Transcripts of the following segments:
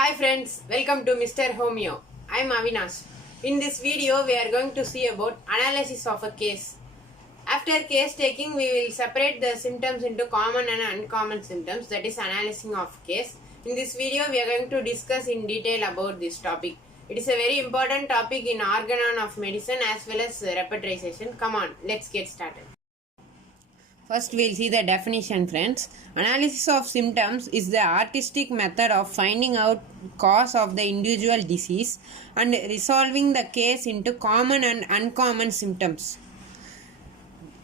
Hi friends, welcome to Mr. Homeo. I am Avinash. In this video, we are going to see about analysis of a case. After case taking, we will separate the symptoms into common and uncommon symptoms, that is analyzing of case. In this video, we are going to discuss in detail about this topic. It is a very important topic in organon of medicine as well as repertorization. Come on, let's get started. First, we'll see the definition, friends. Analysis of symptoms is the artistic method of finding out cause of the individual disease and resolving the case into common and uncommon symptoms.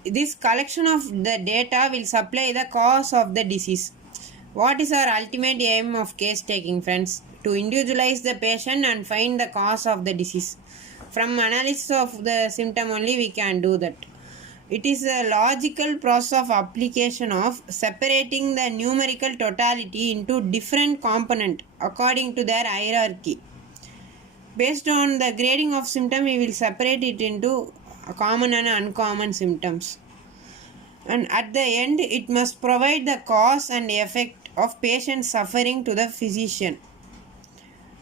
This collection of the data will supply the cause of the disease. What is our ultimate aim of case taking, friends? To individualize the patient and find the cause of the disease. From analysis of the symptom only we can do that. It is a logical process of application of separating the numerical totality into different components according to their hierarchy. Based on the grading of symptom, we will separate it into common and uncommon symptoms. And at the end, it must provide the cause and effect of patient suffering to the physician.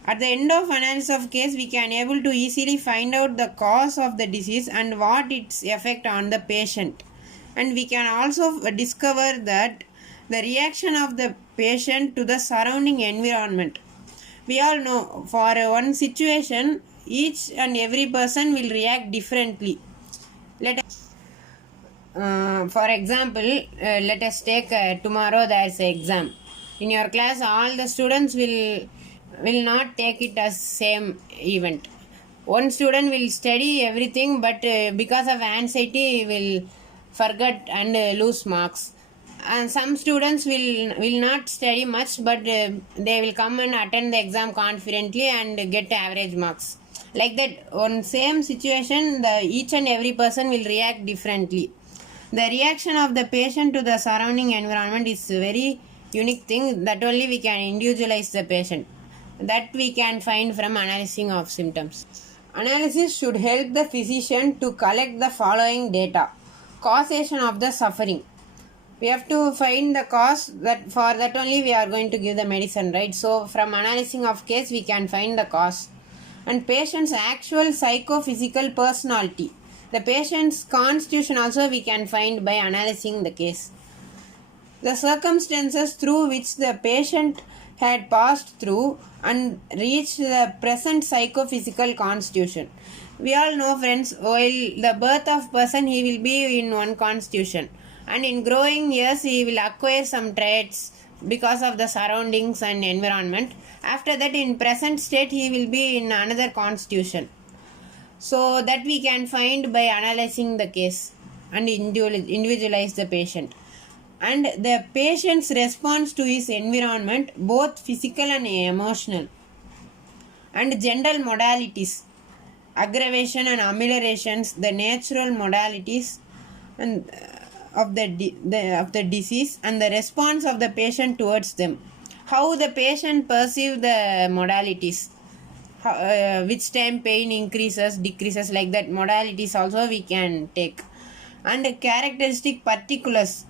At the end of analysis of case, we can able to easily find out the cause of the disease and what its effect on the patient. And we can also discover that the reaction of the patient to the surrounding environment. We all know for one situation, each and every person will react differently. For example, let us take tomorrow there is an exam. In your class, all the students will not take it as same event. One student will study everything, but because of anxiety will forget and lose marks. And some students will not study much, but they will come and attend the exam confidently and get average marks. Like that, on same situation, each and every person will react differently. The reaction of the patient to the surrounding environment is a very unique thing that only we can individualize the patient. That we can find from analyzing of symptoms. Analysis should help the physician to collect the following data. Causation of the suffering. We have to find the cause, that for that only we are going to give the medicine, right? So from analyzing of case we can find the cause. And patient's actual psychophysical personality. The patient's constitution also we can find by analyzing the case. The circumstances through which the patient had passed through and reached the present psychophysical constitution. We all know, friends, while the birth of person he will be in one constitution, and in growing years he will acquire some traits because of the surroundings and environment. After that, in present state he will be in another constitution. So that we can find by analyzing the case and individualize the patient. And the patient's response to his environment, both physical and emotional. And general modalities, aggravation and ameliorations, the natural modalities and of the disease, and the response of the patient towards them. How the patient perceives the modalities, which time pain increases, decreases, like that modalities also we can take. And characteristic particulars.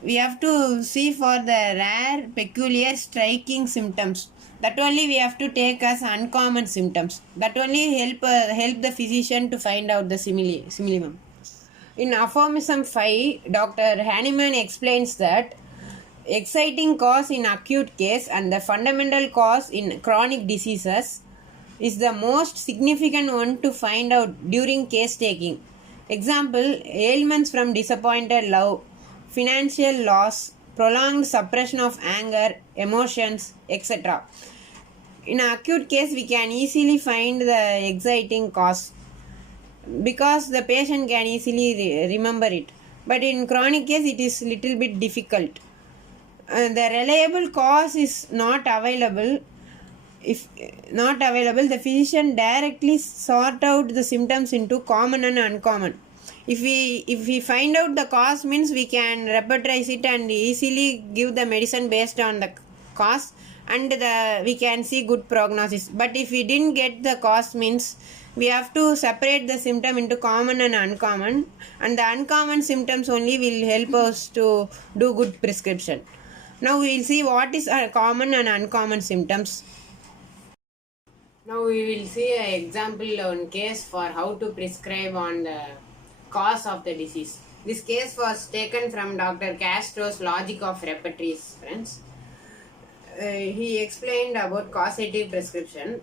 We have to see for the rare, peculiar, striking symptoms. That only we have to take as uncommon symptoms. That only help the physician to find out the simillimum. In Aphorism 5, Dr. Hahnemann explains that exciting cause in acute case and the fundamental cause in chronic diseases is the most significant one to find out during case taking. Example, ailments from disappointed love, financial loss, prolonged suppression of anger, emotions, etc. In an acute case, we can easily find the exciting cause because the patient can easily remember it. But in chronic case, it is little bit difficult. The reliable cause is not available. If not available, the physician directly sort out the symptoms into common and uncommon. If we find out the cause, means we can repertorize it and easily give the medicine based on the cause, and we can see good prognosis. But if we didn't get the cause, means we have to separate the symptom into common and uncommon, and the uncommon symptoms only will help us to do good prescription. Now we will see what is common and uncommon symptoms. Now we will see an example on case for how to prescribe on the cause of the disease. This case was taken from Dr. Castro's logic of repertories, friends. He explained about causative prescription.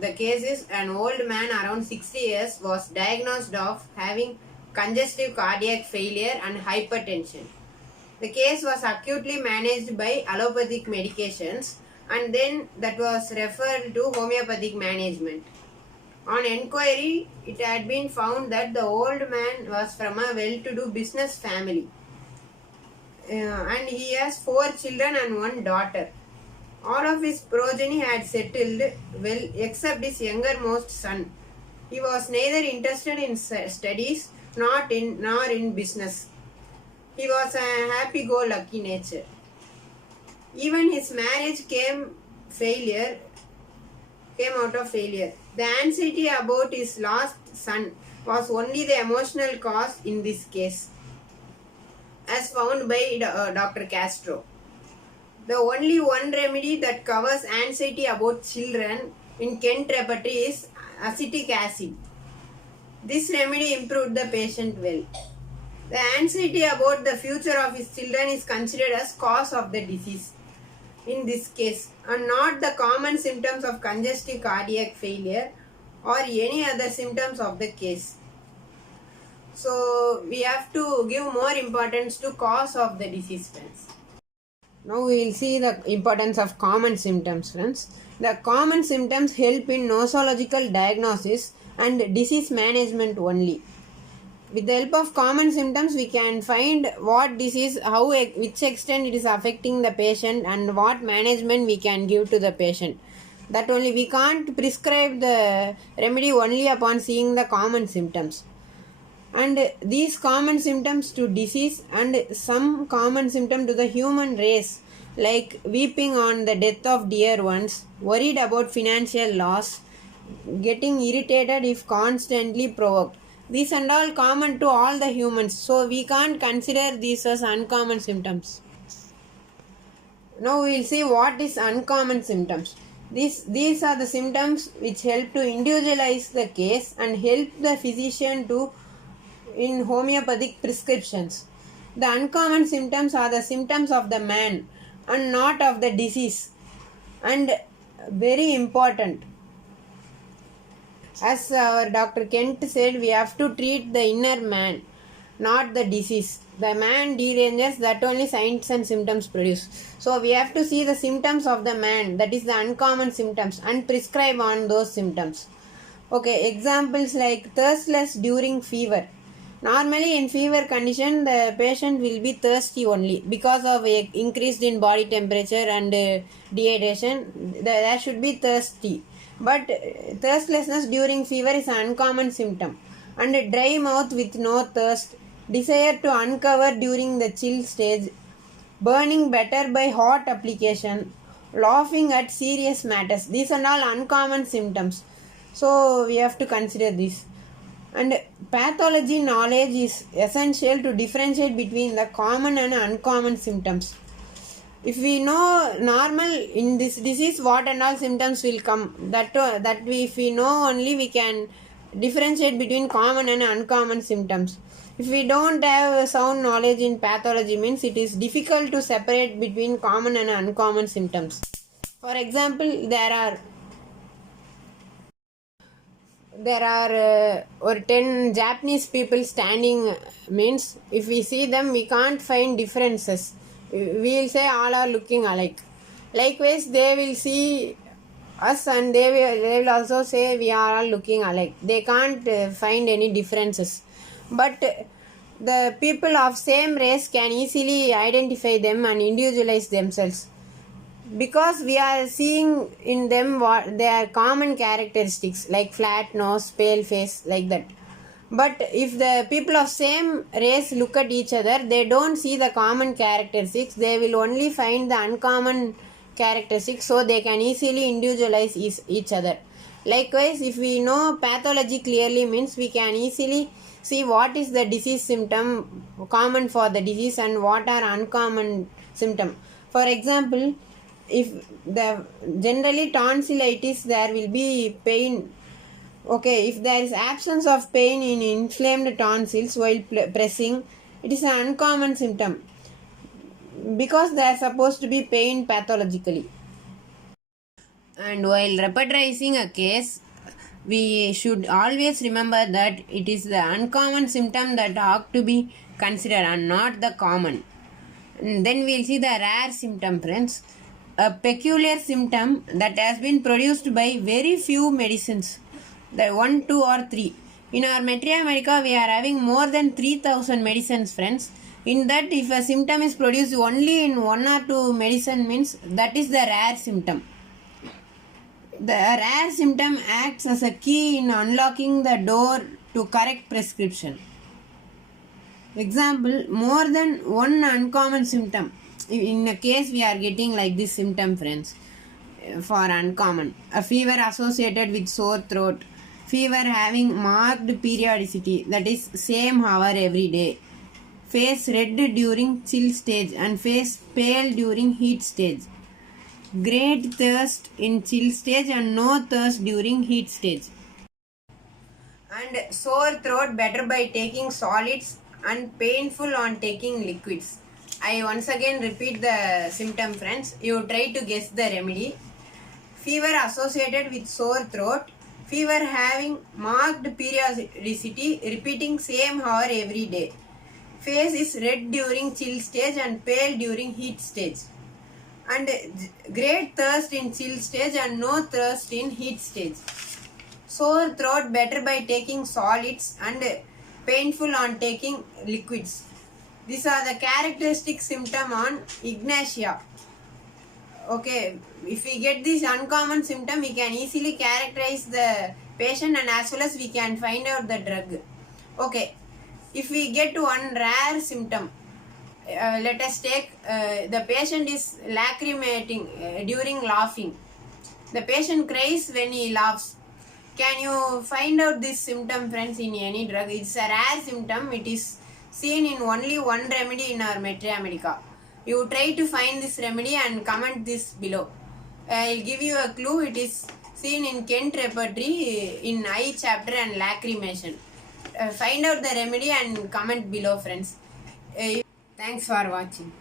The case is an old man around 60 years was diagnosed of having congestive cardiac failure and hypertension. The case was acutely managed by allopathic medications and then that was referred to homeopathic management. On enquiry, it had been found that the old man was from a well-to-do business family and he has 4 children and 1 daughter. All of his progeny had settled well except his younger-most son. He was neither interested in studies nor in business. He was a happy-go-lucky nature. Even his marriage came out of failure. The anxiety about his lost son was only the emotional cause in this case, as found by Dr. Castro. The only one remedy that covers anxiety about children in Kent repertory is acetic acid. This remedy improved the patient well. The anxiety about the future of his children is considered as cause of the disease in this case and not the common symptoms of congestive cardiac failure or any other symptoms of the case. So we have to give more importance to cause of the disease, friends. Now we will see the importance of common symptoms, friends. The common symptoms help in nosological diagnosis and disease management only. With the help of common symptoms, we can find what disease, which extent it is affecting the patient and what management we can give to the patient. That only, we can't prescribe the remedy only upon seeing the common symptoms. And these common symptoms to disease and some common symptom to the human race, like weeping on the death of dear ones, worried about financial loss, getting irritated if constantly provoked. These and all common to all the humans, so we can't consider these as uncommon symptoms. Now we will see what is uncommon symptoms. These are the symptoms which help to individualize the case and help the physician to in homeopathic prescriptions. The uncommon symptoms are the symptoms of the man and not of the disease, and very important. As our Dr. Kent said, we have to treat the inner man, not the disease. The man deranges, that only signs and symptoms produce. So we have to see the symptoms of the man, that is the uncommon symptoms, and prescribe on those symptoms. Okay, examples like thirstless during fever. Normally in fever condition, the patient will be thirsty only because of increased in body temperature and dehydration. There should be thirsty. But thirstlessness during fever is an uncommon symptom. And dry mouth with no thirst, desire to uncover during the chill stage, burning better by hot application, laughing at serious matters. These are all uncommon symptoms. So we have to consider this. And pathology knowledge is essential to differentiate between the common and uncommon symptoms. If we know normal in this disease what and all symptoms will come, if we know only, we can differentiate between common and uncommon symptoms. If we don't have sound knowledge in pathology, means it is difficult to separate between common and uncommon symptoms. For example, there are or 10 Japanese people standing, means if we see them we can't find differences. We will say all are looking alike. Likewise, they will see us and they will also say we are all looking alike. They can't find any differences. But the people of same race can easily identify them and individualize themselves, because we are seeing in them what their common characteristics, like flat nose, pale face, like that. But if the people of same race look at each other, they don't see the common characteristics, they will only find the uncommon characteristics, so they can easily individualize each other. Likewise, if we know pathology clearly, means we can easily see what is the disease symptom common for the disease and what are uncommon symptom. For example, if the generally tonsillitis, there will be pain. Okay, if there is absence of pain in inflamed tonsils while pressing, it is an uncommon symptom because they are supposed to be pain pathologically. And while repertorizing a case, we should always remember that it is the uncommon symptom that ought to be considered and not the common. And then we'll see the rare symptom, friends. A peculiar symptom that has been produced by very few medicines, the 1, 2, or 3. In our Metria America, we are having more than 3,000 medicines, friends. In that, if a symptom is produced only in 1 or 2 medicine, means that is the rare symptom. The rare symptom acts as a key in unlocking the door to correct prescription. Example, more than one uncommon symptom. In a case we are getting like this symptom, friends, for uncommon. A fever associated with sore throat. Fever having marked periodicity, that is same hour every day. Face red during chill stage and face pale during heat stage. Great thirst in chill stage and no thirst during heat stage. And sore throat better by taking solids and painful on taking liquids. I once again repeat the symptom, friends. You try to guess the remedy. Fever associated with sore throat. Fever having marked periodicity, repeating same hour every day. Face is red during chill stage and pale during heat stage. And great thirst in chill stage and no thirst in heat stage. Sore throat better by taking solids and painful on taking liquids. These are the characteristic symptom on Ignatia. Okay, if we get this uncommon symptom, we can easily characterize the patient and as well as we can find out the drug. Okay, if we get one rare symptom, let us take the patient is lacrimating during laughing. The patient cries when he laughs. Can you find out this symptom, friends, in any drug? It's a rare symptom. It is seen in only one remedy in our Metria Medica. You try to find this remedy and comment this below. I'll give you a clue. It is seen in Kent repertory in eye chapter and lacrimation. Find out the remedy and comment below, friends. Thanks for watching.